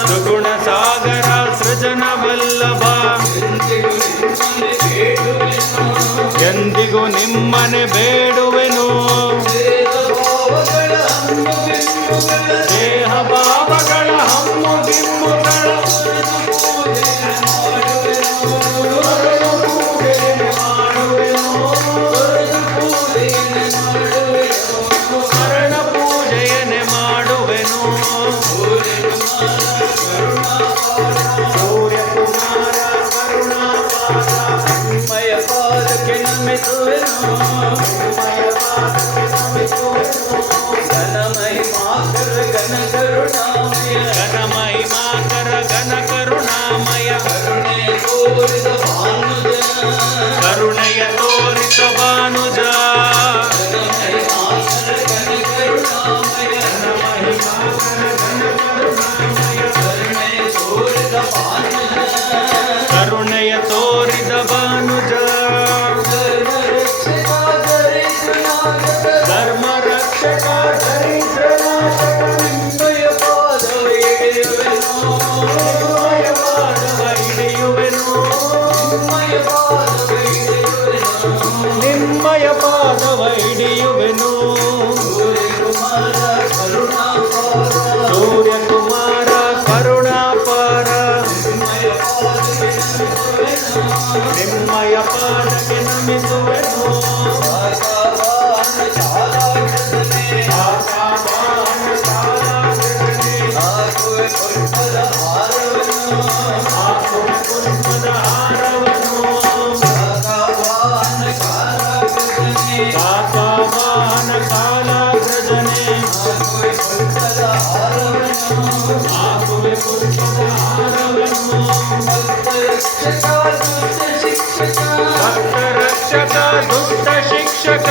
ಸುಗುಣ ಸಾಗರ ಸೃಜನ ವಲ್ಲಭ ಎಂದಿಗೂ ನಿಮ್ಮನೆ ಬೇಡುವೆನು ದೇಹ ಭಾವಗಳ ಹಮ್ಮು ಗಿಮ್ಮುಗಳ ಶರಣ ಪೂಜೆಯನ್ನೇ ಮಾಡುವೆನು ಸೂರ್ಯಕುಮಾರ ಕರುಣಾಪಾದ ನಿಮ್ಮಯ ಪಾದಕ್ಕೆ ನಮಿಸುವೆನು ಘನಮಹಿಮಾಕರ ಘನ ಕರುಣಾಮಯ ಘನಮಹಿಮಾಕರ ಘನ ಕರುಣಾಮಯ ಕರುಣೆಯ ತೋರಿಸ ಭಾನುಜ ಕರುಣೆಯ ತೋರಿದ ಭಾನುಜ ಧರ್ಮ ರಕ್ಷಕ ದರಿದ್ರನಾಶಕ ನಿಮ್ಮಯ ಪಾದವ ಹಿಡಿಯುವೆನು ನಿಮ್ಮಯ ಪಾದವ ಹಿಡಿಯುವೆನು ಸೂರ್ಯಕುಮಾರ ಕರುಣಾಪಾರ ನಿಮ್ಮಯ ಪಾದಕ್ಕೆ ನಮಿಸುವೆನು ಕಾಕವಾಹನ ಕಾಲಾಗ್ರಜನೆ ಆಗುವೆ ಪುರುಷದ ಹಾರವನು ಭಕ್ತ ರಕ್ಷಕ ದುಷ್ಟ ಶಿಕ್ಷಕ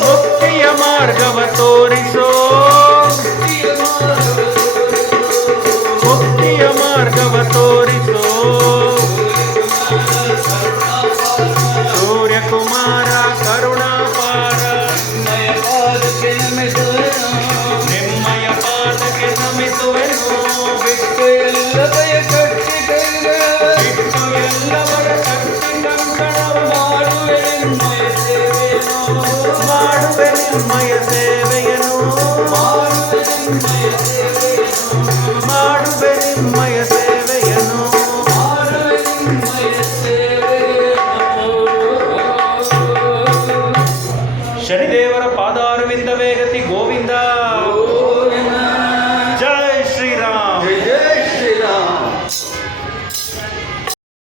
ಮುಕ್ತಿಯ ಮಾರ್ಗವ ತೋರಿಸೋ ಮುಕ್ತಿಯ ಮಾರ್ಗವ ತೋರಿಸೋ ಸೂರ್ಯಕುಮಾರ ಕರುಣಾಪಾರ ನಿಮ್ಮಯ ಪಾದಕ್ಕೆ ನಮಿಸುವೆನು ಬಿಟ್ಟು ಎಲ್ಲವಯ ಕಟ್ಟಿ ಕಂಕಣವ ಮಾಡುವೆ ನಿಮ್ಮಯ ಸೇವೆಯನು ಮಾಡುವೆ ನಿಮ್ಮಯ ಸೇವೆಯನು ಶನಿದೇವ